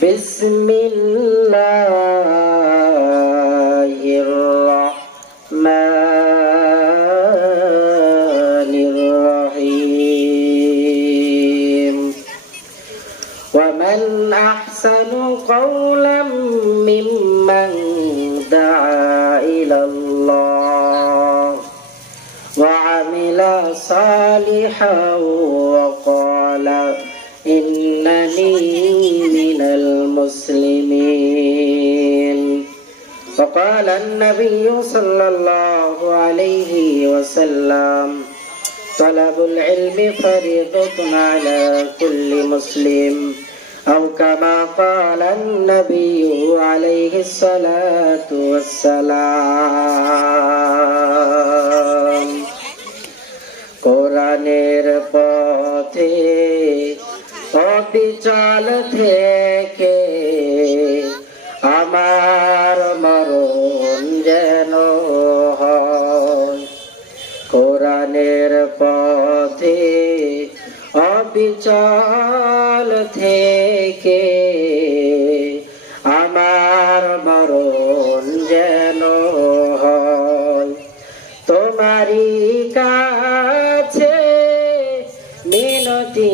বিসমিল্লাহির রহমানির রহিম। ওয়া মান আহসানু কাওলাম মিম্মান দাআ ইলাল্লাহ ওয়া আমিলা সালিহান ওয়া ক্বালা ইন্নানি মিনাল মুসলিমিন। وقال النبي صلى الله عليه وسلم طلب العلم فريضة على كل مسلم أو كما قال النبي عليه الصلاة والسلام। কোরআনের পথে অবিচল থেকে আমার মরণ যেন হয়। কোরআনের পথে অবিচল থেকে আমার মরণ যেন হয়। তোমারই কাছে মিনতি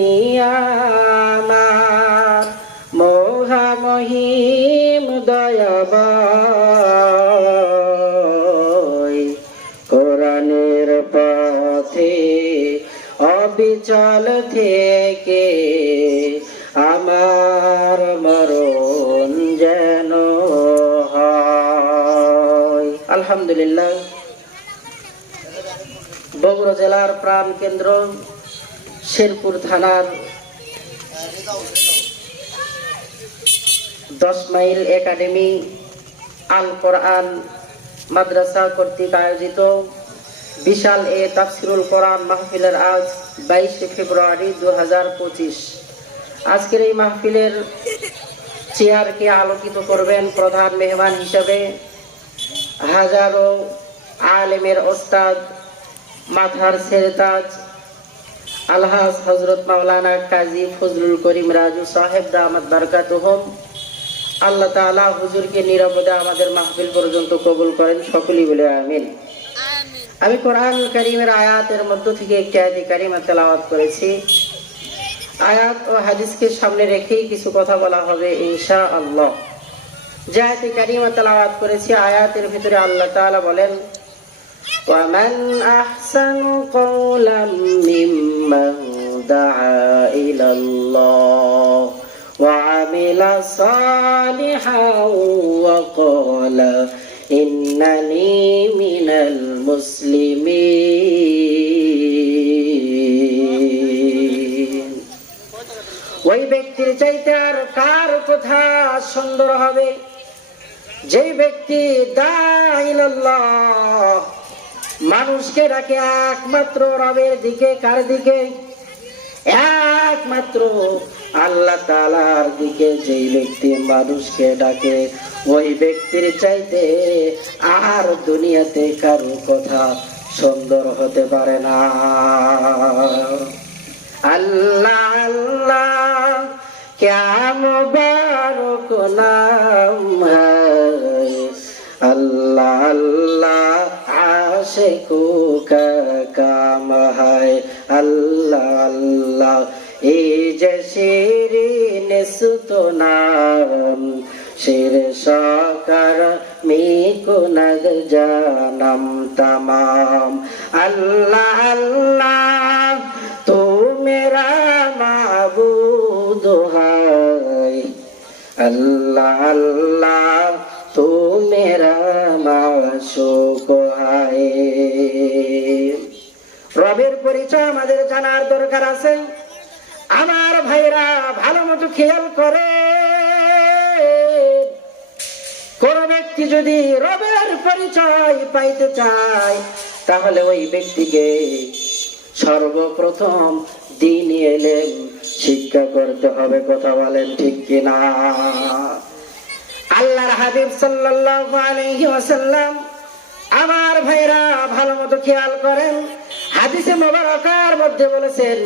আমার মহামহিম দয়াময়। কোরআনের পথে অবিচল থেকে আমার মরণ যেন হয়। আলহামদুলিল্লাহ। বগুড়া জেলার প্রাণ কেন্দ্র শেরপুর থানার 10 মাইল একাডেমি আল কোরআন মাদ্রাসা কর্তৃক আয়োজিত বিশাল এ তাফসিরুল কোরআন মাহফিলের আজ 22 ফেব্রুয়ারি 2025। আজকের এই মাহফিলের চেয়ারকে আলোকিত করবেন প্রধান মেহমান হিসেবে হাজারো আলেমের ওস্তাদ মাথার সেরতাজ আলহাজ হযরত মাওলানা কাজী ফজলুল করিম রাজু সাহেব দামাত বারকাতুহুম। আল্লাহ তাআলা হুজুরকে নিরাপদে আমাদের মাহফিল পর্যন্ত কবুল করেন, সকলেই বলে আমিন। আমি কোরআন কারীমের আয়াতের মধ্য থেকে একটি আয়াত কারীমা তেলাওয়াত করেছি। আয়াত ও হাদিসকে সামনে রেখেই কিছু কথা বলা হবে ইনশাআল্লাহ। যে আয়াত কারীমা তেলাওয়াত করেছি, আয়াতের ভিতরে আল্লাহ তাআলা বলেন, وَمَنْ أَحْسَنُ قَوْلًا مِّمَّنْ دَعَا إِلَى اللَّهِ وَعَمِلَ صَالِحًا وَقَالَ إِنَّنِي مِنَ الْمُسْلِمِينَ। ওই ব্যক্তির চাইতে আর কার কথা সুন্দর হবে যেই ব্যক্তি দাআ ইলাল্লাহ, মানুষকে ডাকে একমাত্র রবের দিকে। কার দিকে? একমাত্র আল্লাহ তাআলার দিকে। যেই ব্যক্তি মানুষকে ডাকে ওই ব্যক্তির চাইতে আর দুনিয়াতে কারো কথা সুন্দর হতে পারে না। আল্লাহ আল্লাহ ক্যা মুবারক নাম হ্যায়, আল্লাহ আল্লাহ আশিকো কা কাম হায়। আল্লাহ আল্লাহ এই যে শিরিন সুতো নাম, শির সাকার মিকো নগ জানাম তমাম। আল্লাহ আল্লাহ তু মেরা মাবুদ হায়, আল্লাহ আল্লাহ তু মেরা মাশুক হায়। রবের পরিচয় আমাদের জানার দরকার আছে। আমার ভাইরা ভালো মতো খেয়াল করে, কোন ব্যক্তি যদি রবের পরিচয় পাইতে চায় তাহলে ওই ব্যক্তিকে সর্বপ্রথম দ্বীনি ইলম শিক্ষা করতে হবে। কথা বলেন ঠিক কিনা? আল্লাহর হাবিব সাল্লাল্লাহু আলাইহি ওয়াসাল্লাম, আমার ভাইরা ভালো মতো খেয়াল করেন, হাদিসে মুবারাকার মধ্যে বলেছেন,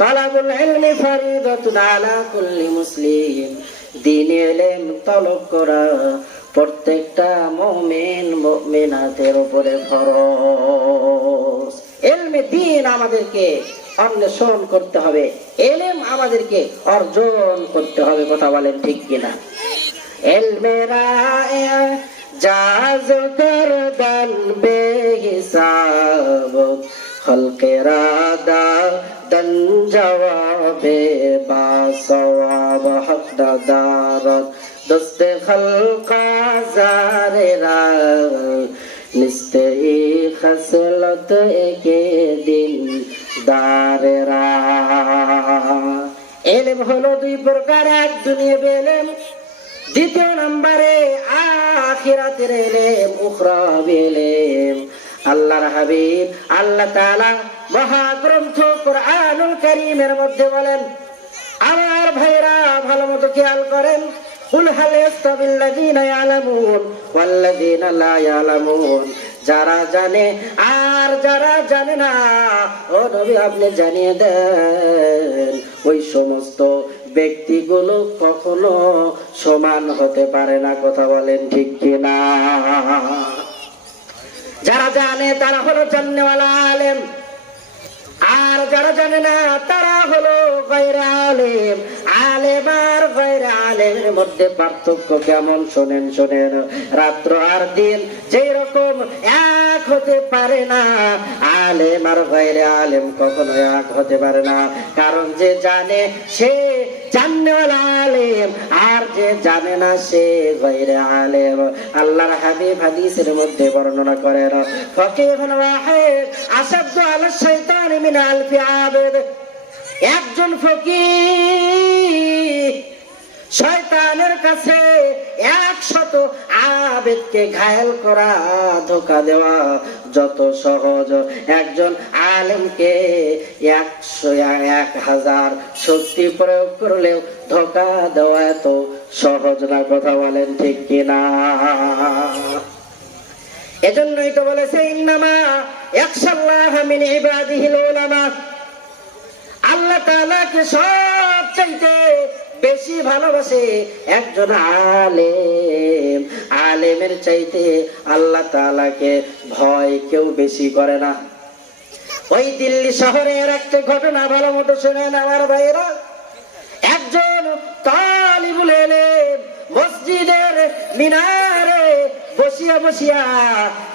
তালাবুল ইলমি ফারিদাতুন আলা কুল্লি মুসলিম। দ্বীনি ইলম তলব করা প্রত্যেকটা মুমিন মুমিনাতের উপরে ফরজ। ইলমে দ্বীন আমাদেরকে অন্বেষণ করতে হবে, ইলম আমাদেরকে অর্জন করতে হবে। কথা বলেন ঠিক কিনা? ইলমে রায়া জাজ গরদান বেহিসাব খলকে রাদা দন জওয়াবে বা সওয়াব হক দাদারত দস্তে খলকা জারেরা নিস্তে খসলত একে দিন দারেরা। ইলম হলো দুই প্রকার, এক দুনিয়াবি ইলম, দ্বিতীয় নম্বরে আখিরাতের ইলম, উখরাবি ইলম। আল্লাহর হাবিব আল্লাহ তাআলা মহাগ্রন্থ কুরআনুল কারীমের মধ্যে বলেন, আমার ভাইরা ভালো মতো খেয়াল করেন, কুল হাল ইস্তাবিল্লাযীনা ইয়ালামুন ওয়াল্লাযীনা লা ইয়ালামুন, যারা জানে আর যারা জানে না, ও নবী আপনি জানিয়ে দেন ওই সমস্ত ব্যক্তিগুলো কখনো সমান হতে পারে না। কথা বলেন ঠিক কিনা? যারা জানে তারা হলো জান্নেওয়ালা আলেম, আর যারা জানে না তারা হলো গায়রে আলেম। আলেম আর গায়রে আলেমের মধ্যে পার্থক্য কেমন শোনেন শোনেন। রাত্র আর দিন যেই রকম এক হতে পারে না, আলেম আর গায়রে আলেম কখনো এক হতে পারে না। কারণ যে জানে সে জান্নেওয়ালা আলেম, আর যে জানে না সে গায়রে আলেম। আল্লাহর হাবিব হাদিসের মধ্যে বর্ণনা করেন, ফাকিহুন ওয়াহিদ আসাদু আলা শাইতানি মিন আলফি আবিদ। একজন ফকিহ শয়তানের কাছে 100 আবেদকে ঘায়েল করা, ধোঁকা দেওয়া যত সহজ, একজন আলেমকে 100-1000 শক্তি প্রয়োগ করলেও ধোঁকা দেওয়া এত সহজ না। কথা বলেন ঠিক কিনা? এজন্যই তো বলেছে, ইন্নামা ইয়াখশাল্লাহা মিন ইবাদিহিল উলামা। আল্লাহ তাআলাকে সবচাইতে বেশি ভালোবাসে একজন আলেম। আলেমের চাইতে আল্লাহ তাআলাকে ভয় কেউ বেশি করে না। ওই দিল্লি শহরের একটা ঘটনা ভালো মতো শুনেন আমার ভাইরা। একজন তালিবুল ইলম মসজিদের মিনারে বসিয়া বসিয়া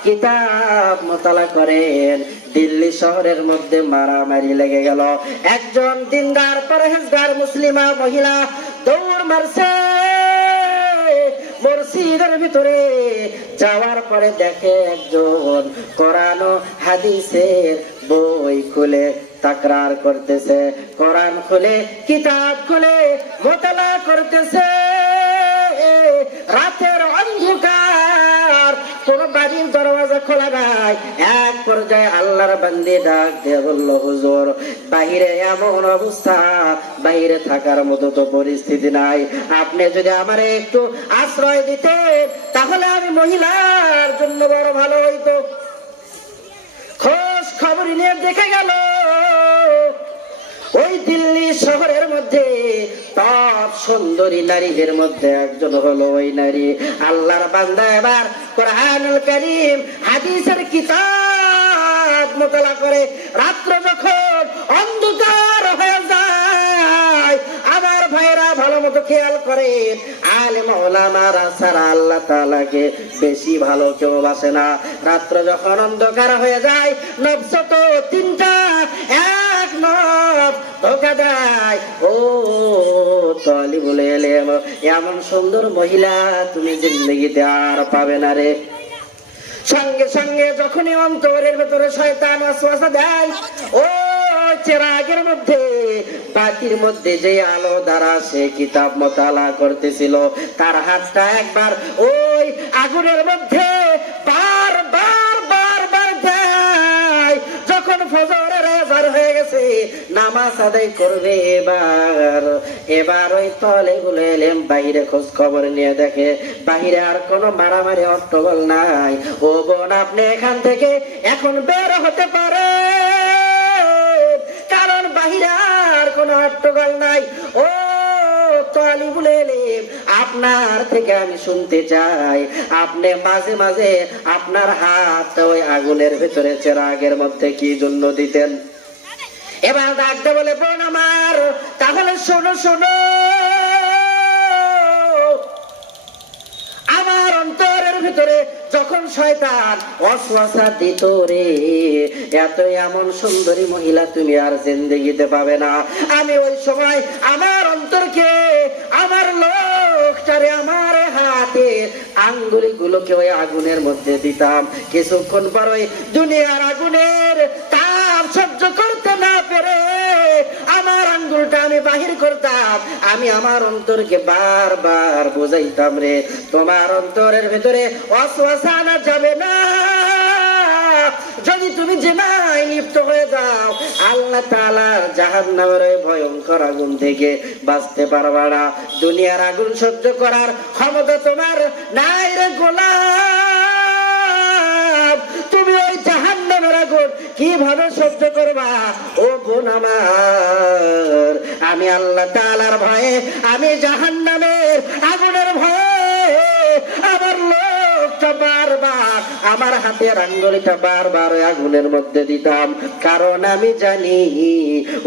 কিতাব মোতালা করেন। দিল্লি শহরের মধ্যে মারামারি লেগে গেল। একজন দিনদার পরহেজগার মুসলিমা মহিলা দৌড় মারছে মসজিদের ভিতরে। যাওয়ার পরে দেখে একজন কোরআন ও হাদিসের বই খুলে তাকরার করতেছে, কোরআন খুলে কিতাব খুলে মোতালা করতেছে। রাতের অন্ধকার, কোন বাড়ির দরওয়াজা খোলা নাই। এক পর্যায়ে আল্লাহর বান্দি ডাক দিয়ে বলল, হুজুর বাহিরে এমন অবস্থা, বাহিরে থাকার মতো তো পরিস্থিতি নাই, আপনি যদি আমারে একটু আশ্রয় দিতেন তাহলে আমি মহিলার জন্য বড় ভালো হইতো। খোঁজ খবর নিয়ে দেখে গেল ওই দিল্লি শহরের মধ্যে টপ সুন্দরী নারীদের মধ্যে একজন হলো ওই নারী। আল্লাহর বান্দা এবার কুরআনুল কারীম হাদিসের কিতাব মোতালা করে। রাত্র যখন অন্ধকার হয়ে যায়, আমার ভাইরা ভালো মতো খেয়াল করেন, আলেম ওলামারা ছাড়া আল্লাহ তাআলাকে বেশি ভালো কেউ বাসে না। রাত্র যখন অন্ধকার হয়ে যায়, নফস তো তিনটা, এক নফস ধোঁকা দেয়, ও তালিবুল ইলম এমন সুন্দর মহিলা তুমি জিন্দেগিতে আর পাবে না রে। সঙ্গে সঙ্গে যখনই অন্তরের ভেতরে শয়তান ওয়াসওয়াসা দেয়, ও চেরাগের মধ্যে, বাতির মধ্যে যে আলো দ্বারা সে কিতাব মোতালা করতেছিল, তার হাতটা একবার ওই আগুনের মধ্যে বারবার দেয়। যখন ফজরের আযান হয়ে গেছে, নামাজ আদায় করবে, এবার ওই তালিবুল ইলম বাইরে খোঁজ খবর নিয়ে দেখে বাহিরে আর কোনো মারামারি হট্টগোল নাই। ও বোন, আপনি এখান থেকে এখন বের হতে পারে, কারণ বাহিরে আর কোনো হট্টগোল নাই। ও তালিবুল ইলম, আপনার থেকে আমি শুনতে চাই, আপনি মাঝে মাঝে আপনার হাত ওই আগুনের ভিতরে চেরাগের মধ্যে কি জন্য দিতেন? এবার ডাকতে বলে, বোন আমার, তাহলে শোনো শোনো, আমার অন্তরের ভিতরে যখন শয়তান ওয়াসওয়াসা দিত রে, এত এমন সুন্দরী মহিলা তুমি আর জিন্দেগিতে পাবে না, আমি ওই সময় আমার অন্তরকে, আমার লোকটারে, আমার হাতে আঙ্গুলি গুলোকে ওই আগুনের মধ্যে দিতাম। কিছুক্ষণ পর ওই দুনিয়ার আগুনের তাপ সহ্য করতে না পেরে আমার আঙ্গুলটা আমি বাহির করতাম। আমি আমার অন্তরকে বারবার বোঝাইতাম, রে তোমার অন্তরের ভিতরে ওয়াসওয়াসা আনা যাবে না, যদি তুমি জিনায় লিপ্ত হয়ে যাও আল্লাহ তাআলার জাহান্নামের ভয়ঙ্কর আগুন থেকে বাঁচতে পারবা না। দুনিয়ার আগুন সহ্য করার ক্ষমতা তোমার নাই রে গোলাম, তুমি ওই জাহান্নামের আগুন কিভাবে সহ্য করবা? ও বোন আমার, আমি আল্লাহ তাআলার ভয়ে, আমি জাহান্নামের আগুনের ভয়ে আমার লোকটা বারবার, আমার হাতের আঙ্গুলিটা বারবার ওই আগুনের মধ্যে দিতাম, কারণ আমি জানি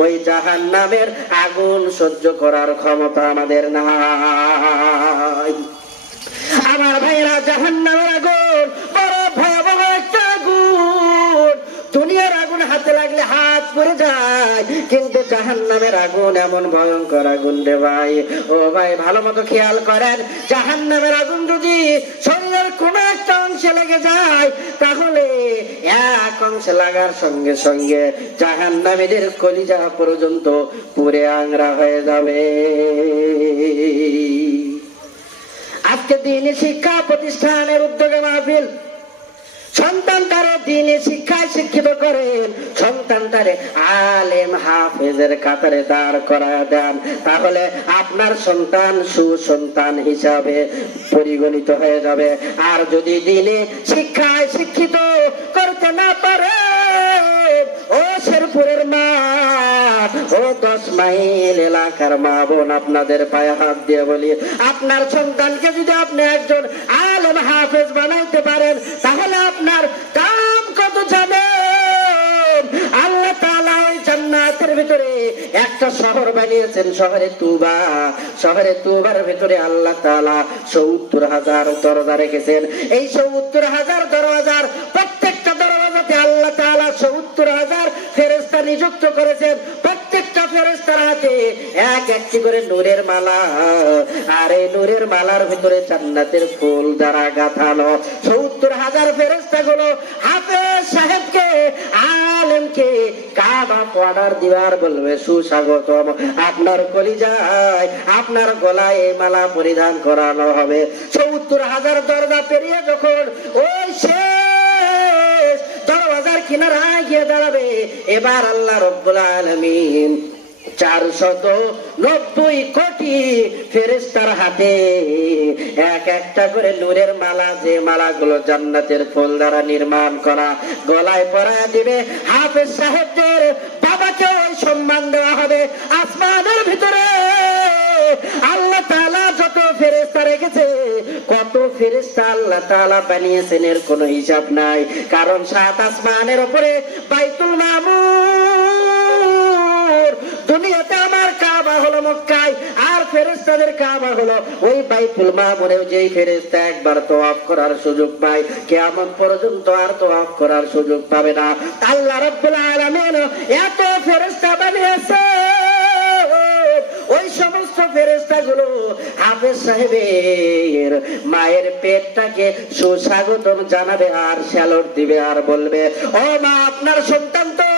ওই জাহান্নামের আগুন সহ্য করার ক্ষমতা আমাদের নাই। আমার ভাইরা, জাহান্নামের আগুন বড় ভয়াবহ একটা আগুন। দুনিয়ার আগুন হাতে লাগলে হাত পড়ে যায়, কিন্তু জাহান্নামের আগুন এমন ভয়ঙ্কর আগুন রে ভাই। ও ভাই, ভালো মতো খেয়াল করেন, জাহান্নামের আগুন যদি শরীরের কোন একটা অংশে লেগে যায়, তাহলে এক অংশে লাগার সঙ্গে সঙ্গে জাহান্নামীদের কলিজা পর্যন্ত পুড়ে আংরা হয়ে যাবে। আজকে দ্বীনি শিক্ষা প্রতিষ্ঠানের উদ্যোগে মাহফিল, সন্তানটারে দ্বীনি শিক্ষায় শিক্ষিত করেন, সন্তানটারে আলেম হাফেজের কাতারে দাঁড় করায় দেন, তাহলে আপনার সন্তান সুসন্তান হিসাবে পরিগণিত হয়ে যাবে। আর যদি দ্বীনি শিক্ষায় শিক্ষিত করতে না পারে, ও শেরপুরের মা, ও 10 মাইল এলাকার মা বোন, আপনাদের পায়ে হাত দিয়ে বলি, আপনার সন্তানকে যদি আপনি একজন আলেম হাফেজ বানাইতে পারেন, তাহলে আপনার কাম কত যাবে। আল্লাহ তাআলা ওই জান্নাতের ভিতরে একটা শহর বানিয়েছেন, শহরে তুবা। শহরে তুবার ভিতরে আল্লাহ তাআলা ৭০,০০০ দরজা রেখেছেন। এই ৭০,০০০ দরজার প্রত্যেকটা দরজাতে আল্লাহ তাআলা ৭০,০০০ ফেরেশতা নিযুক্ত করেছেন। প্রত্যেকটা ফেরেশতার হাতে এক একটি করে নূরের মালা, আর এই নূরের মালার ভিতরে জান্নাতের ফুল দ্বারা গাঁথানো। ৭০,০০০ ফেরেশতা গুলো হাফেজ সাহেবকে, আলেমকে কাবা অর্ডার দিবার বলবে, সুস্বাগতম, আপনার কলিজায়, আপনার গলায় এই মালা পরিধান করানো হবে। ৭০,০০০ দরজা পেরিয়ে যখন ওই শেষ দরওয়াজার কিনারায় গিয়ে দাঁড়াবে, এবার আল্লাহ রাব্বুল আলামিন 490 কোটি ফেরেশতার হাতে এক একটা করে নূরের মালা, যে মালাগুলো জান্নাতের ফুল দ্বারা নির্মাণ করা, গলায় পরায় দিবে। হাফেজ সাহেবদের বাবাকে ওই সম্মান দেওয়া হবে। আসমানের ভিতরে আল্লাহ তাআলা যত ফেরেশতা রেখেছে, কত ফেরেশতা আল্লাহ তাআলা বানিয়েছেন এর কোনো হিসাব নাই, কারণ 7 আসমানের উপরে বাইতুল মামুর। দুনিয়াতে আমার কাবা হলো মক্কায়, আর ফেরেশতাদের কাবা হলো ওই বাইতুল মামুরে। যেই ফেরেশতা একবার তওয়াফ করার সুযোগ পায়, কিয়ামত পর্যন্ত আর তওয়াফ করার সুযোগ পাবে না। আল্লাহ রাব্বুল আলামিন এত ফেরেশতা বানিয়েছে, ওই সমস্ত ফেরেশতা গুলো হাফেজ সাহেবের মায়ের পেটটাকে সুস্বাগতম জানাবে, আর স্যালুট দিবে, আর বলবে, ও মা, আপনার সন্তান তো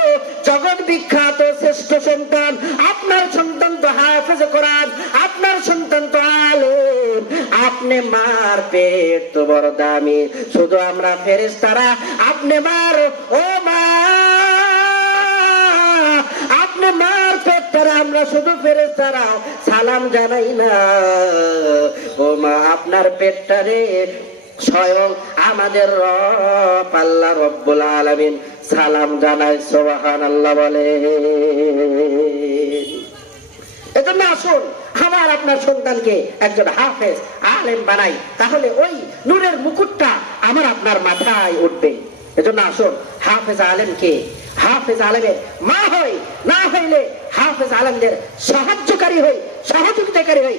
জগৎ বিখ্যাত শ্রেষ্ঠ সন্তান, আপনার সন্তান তো হাফেজ কোরআন, আপনার সন্তান তো আলেম, আপনি মার পেট তো বড় দামি, শুধু আমরা ফেরেশতারা আপনি মার, ও মা, আপনি মার পেটটারা আমরা শুধু ফেরেশতারা সালাম জানাই না, ও মা, আপনার পেটটারে স্বয়ং আমাদের রব আল্লাহ রব্বুল আলামিন সালাম জানায়। সুবহানাল্লাহ বলে। এজন্য আসুন আমার আপনার সন্তানকে একজন হাফেজ আলেম বানাই, তাহলে ওই নূরের মুকুটটা আমার আপনার মাথায় উঠবে। এজন্য আসুন হাফেজ আলেমকে, হাফেজ আলেমের মা হই, না হইলে হাফেজ আলেমদের সাহায্যকারী হই, সহযোগিতাকারী হই।